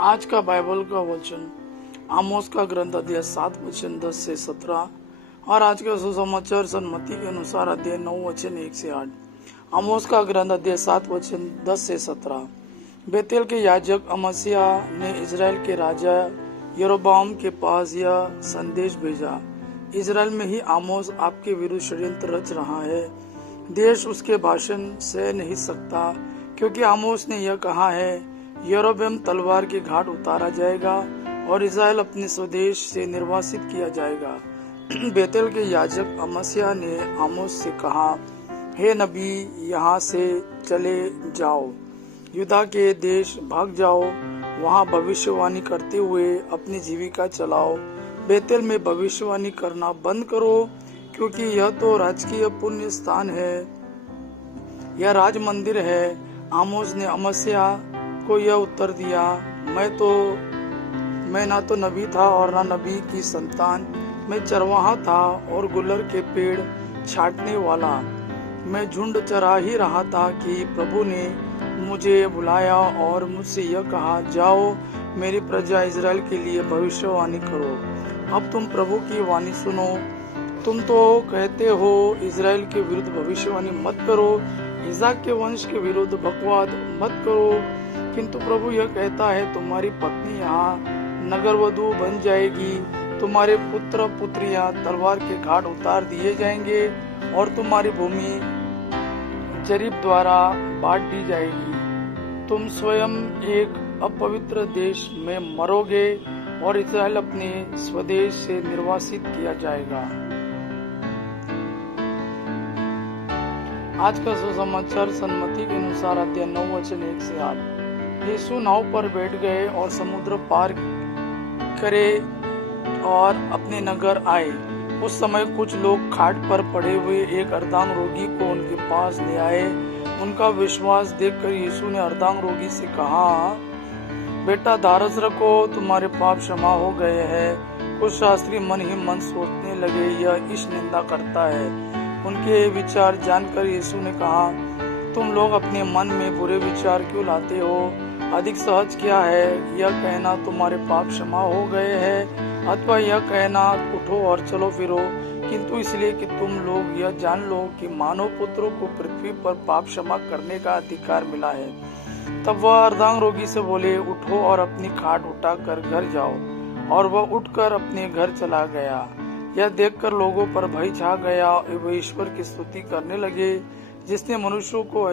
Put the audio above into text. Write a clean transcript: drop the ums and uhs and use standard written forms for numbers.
आज का बाइबल का वचन आमोस का ग्रंथ अध्याय 7 वचन 10 से 17 और आज का सुसमाचार सन्मति के अनुसार अध्याय 9 वचन 1 से 8। आमोस का ग्रंथ अध्याय 7 वचन 10 से 17। बेतेल के याजक अमस्या ने इजराइल के राजा यरोबाम के पास यह संदेश भेजा, इजराइल में ही आमोस आपके विरुद्ध षड्यंत्र रच रहा है। देश उसके भाषण सह नहीं सकता, क्योंकि आमोस ने यह कहा है, यरोबाम तलवार के घाट उतारा जाएगा और इजराइल अपने स्वदेश से निर्वासित किया जाएगा। बेतेल के याजक अमस्या ने आमोस से कहा, हे नबी, यहाँ से चले जाओ, यूदा के देश भाग जाओ, वहाँ भविष्यवाणी करते हुए अपनी जीविका चलाओ। बेतेल में भविष्यवाणी करना बंद करो, क्योंकि यह तो राजकीय पुण्य स्थान है, यह राज मंदिर है। आमोस ने अमस्या को यह उत्तर दिया, मैं ना तो नबी था और ना नबी की संतान, मैं चरवाहा था और गुलर के पेड़ छाटने वाला। मैं झुंड चरा ही रहा था कि प्रभु ने मुझे बुलाया और मुझसे यह कहा, जाओ मेरी प्रजा इजराइल के लिए भविष्यवाणी करो। अब तुम प्रभु की वाणी सुनो। तुम तो कहते हो, इजराइल के विरुद्ध भविष्यवाणी मत करो, इसाक के वंश के विरुद्ध बकवाद मत करो, किंतु प्रभु यह कहता है, तुम्हारी पत्नी यहाँ नगरवधु बन जाएगी, तुम्हारे पुत्र पुत्रियां तलवार के घाट उतार दिए जाएंगे और तुम्हारी भूमि जरीब द्वारा बांट दी जाएगी। तुम स्वयं एक अपवित्र देश में मरोगे और इस्राएल अपने स्वदेश से निर्वासित किया जाएगा। आज का सुसमाचार सन्मति के अनुसार अध्याय 9 वचन 1 से 8। यीशु नाव पर बैठ गए और समुद्र पार करे और अपने नगर आए। उस समय कुछ लोग खाट पर पड़े हुए एक अर्धांग रोगी को उनके पास ले आए। उनका विश्वास देखकर यीशु ने अर्धांग रोगी से कहा, बेटा धारस रखो, तुम्हारे पाप क्षमा हो गए हैं। कुछ शास्त्री मन ही मन सोचने लगे, यह ईश निंदा करता है। उनके विचार जानकर यीशु ने कहा, तुम लोग अपने मन में बुरे विचार क्यों लाते हो? अधिक सहज क्या है, यह कहना तुम्हारे पाप क्षमा हो गए हैं, अथवा यह कहना उठो और चलो फिरो? किंतु इसलिए कि तुम लोग यह जान लो कि मानव पुत्रों को पृथ्वी पर पाप क्षमा करने का अधिकार मिला है। तब वह अर्धांग रोगी से बोले, उठो और अपनी खाट उठाकर घर जाओ। और वह उठकर अपने घर चला गया। यह देखकर लोगों पर भय छा गया। वे ईश्वर की स्तुति करने लगे, जिसने मनुष्यों को